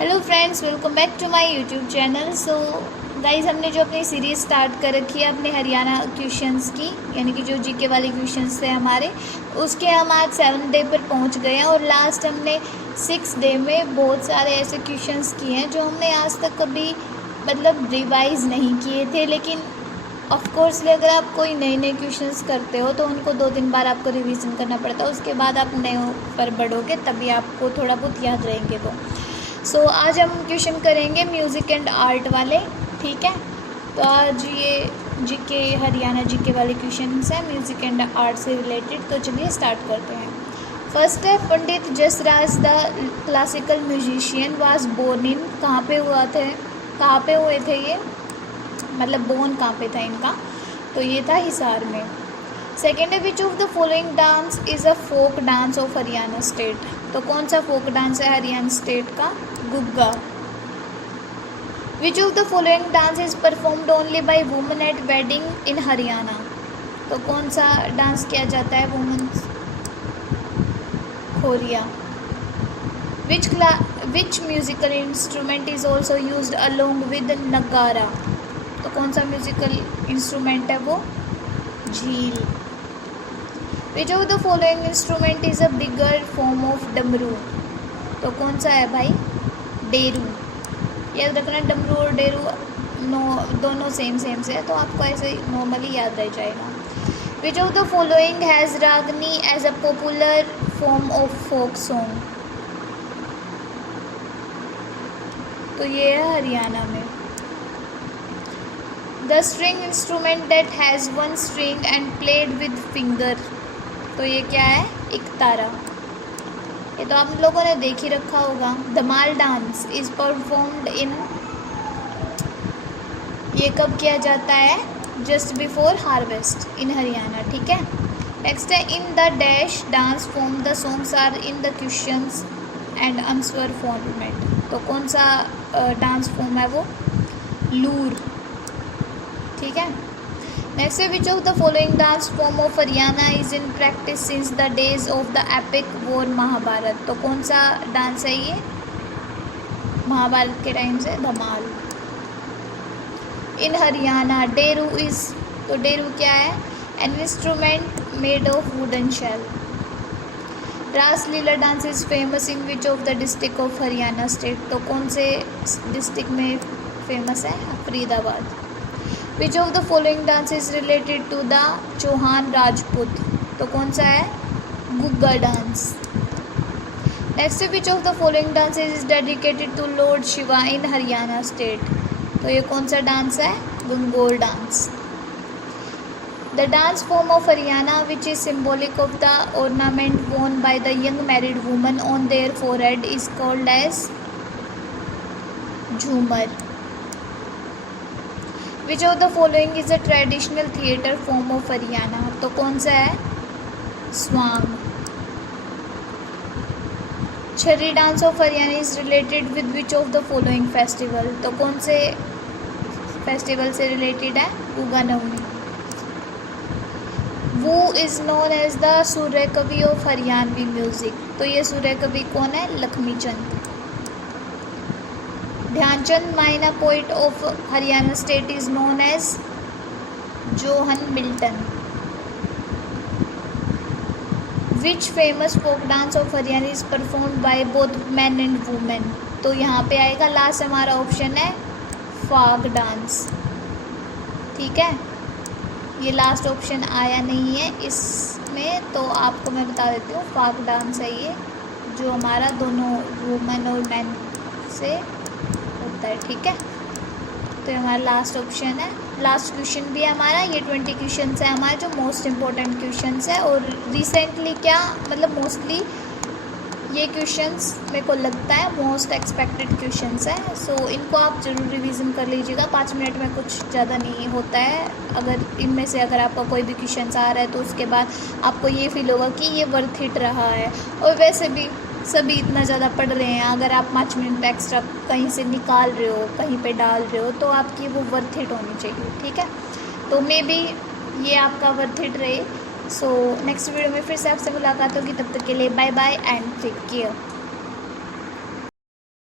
Hello friends, welcome back to my YouTube channel. So guys, हमने जो अपनी series start कर रखी है अपने हरियाणा क्वेश्चंस की, यानी कि जो जीके वाले क्वेश्चंस थे हमारे, उसके हम आज 7th डे पर पहुंच गए हैं। और लास्ट हमने 6th डे में बहुत सारे ऐसे क्वेश्चंस किए हैं जो हमने आज तक कभी रिवाइज़ नहीं किए थे। लेकिन ऑफकोर्सली अगर आप कोई नए नए क्वेश्चंस करते हो तो उनको 2 दिन बाद आपको रिवीजन करना पड़ता है, उसके बाद आप नए पर बढ़ोगे तभी आपको थोड़ा बहुत याद रहेंगे। तो आज हम क्वेश्चन करेंगे म्यूज़िक एंड आर्ट वाले, ठीक है। तो आज ये जीके हरियाणा जीके वाले क्वेश्चंस हैं म्यूज़िक एंड आर्ट से रिलेटेड। तो चलिए स्टार्ट करते हैं। फर्स्ट है, Pandit Jasraj the classical musician was born in, कहाँ पे हुए थे ये, बोर्न कहाँ पे था इनका, तो ये था हिसार में। सेकेंड है, which of the following dance is a folk dance of Haryana state, तो कौन सा फोक डांस है हरियाणा स्टेट का, Gugga. Which of the following dance is performed only by women at wedding in Haryana, तो कौन सा डांस किया जाता है womens, Khoriya. Which musical instrument is also used along with nagara, तो कौन सा म्यूजिकल इंस्ट्रूमेंट है वो, झील। Which of the following instrument is a bigger form of डमरू, तो कौन सा है भाई, डेरू। याद रखना डमरू और डेरू दोनों सेम से है, तो आपको ऐसे नॉर्मली याद रह जाएगा। Which of the following has ragini as a popular form of folk song, तो ये है हरियाणा में। The string instrument that has 1 string and played with finger, तो ये क्या है, एकतारा। ये तो आप लोगों ने देख ही रखा होगा। Dhamal dance is performed in, ये कब किया जाता है, just before harvest in Haryana, ठीक है। नेक्स्ट है, in the dash dance form the songs are in the questions and answer format, तो कौन सा डांस फॉर्म है वो, लूर, ठीक है। नेक्स्ट है, which of the following dance form of Haryana is in practice since the days of the epic war Mahabharata, तो कौन सा डांस है ये, महाभारत के टाइम से, धमाल। इन हरियाणा डेरू इज, तो डेरू क्या है, an instrument made of wooden shell. Raslila dance is famous in which of the district of Haryana state, तो कौन से डिस्ट्रिक्ट में फेमस है, Faridabad. Which of the following dance is related to the Chauhan Rajput, तो कौन सा है, Gugga dance. Next, which of the following dance is dedicated to lord Shiva in Haryana state, तो ये कौन सा डांस है, Gangaur dance. The dance form of Haryana which is symbolic of the ornament worn by the young married women on their forehead is called as Jhumar. Which of the following is a traditional theatre form of Haryana, तो कौन सा है, Swang. Chhari dance of Haryana is related with which of the following festival, तो कौन से festival से related है, उगा नवमी। वो इज नोन एज द सूर्य कवि ऑफ हरियाणवी म्यूजिक, तो ये सूर्य कवि कौन है, लक्ष्मी चंद। ध्यानचंद माइना poet of Haryana state is known as John Milton. Which famous folk dance of Haryana is performed by both man and women, तो यहाँ पे आएगा लास्ट हमारा ऑप्शन है फाग डांस, ठीक है। ये लास्ट ऑप्शन आया नहीं है इसमें, तो आपको मैं बता देती हूँ, फाग डांस है ये, जो हमारा दोनों वुमेन और मैन से होता है, ठीक है। तो ये हमारा लास्ट ऑप्शन है, लास्ट क्वेश्चन भी है हमारा। ये 20 क्वेश्चन है हमारे जो मोस्ट इम्पोर्टेंट क्वेश्चन है, और रिसेंटली क्या मोस्टली ये क्वेश्चंस मेरे को लगता है मोस्ट एक्सपेक्टेड क्वेश्चंस है। सो इनको आप ज़रूर रिवीजन कर लीजिएगा, 5 मिनट में कुछ ज़्यादा नहीं होता है। अगर इनमें से अगर आपका कोई भी क्वेश्चन आ रहा है तो उसके बाद आपको ये फील होगा कि ये वर्थ इट रहा है। और वैसे भी सभी इतना ज़्यादा पढ़ रहे हैं, अगर आप 5 मिनट एक्स्ट्रा कहीं से निकाल रहे हो, कहीं पे डाल रहे हो, तो आपकी वो वर्थ इट होनी चाहिए, ठीक है। तो मे बी ये आपका वर्थ इट रहे। सो नेक्स्ट वीडियो में फिर से आपसे मुलाकात होगी, तब तक के लिए bye bye and take care.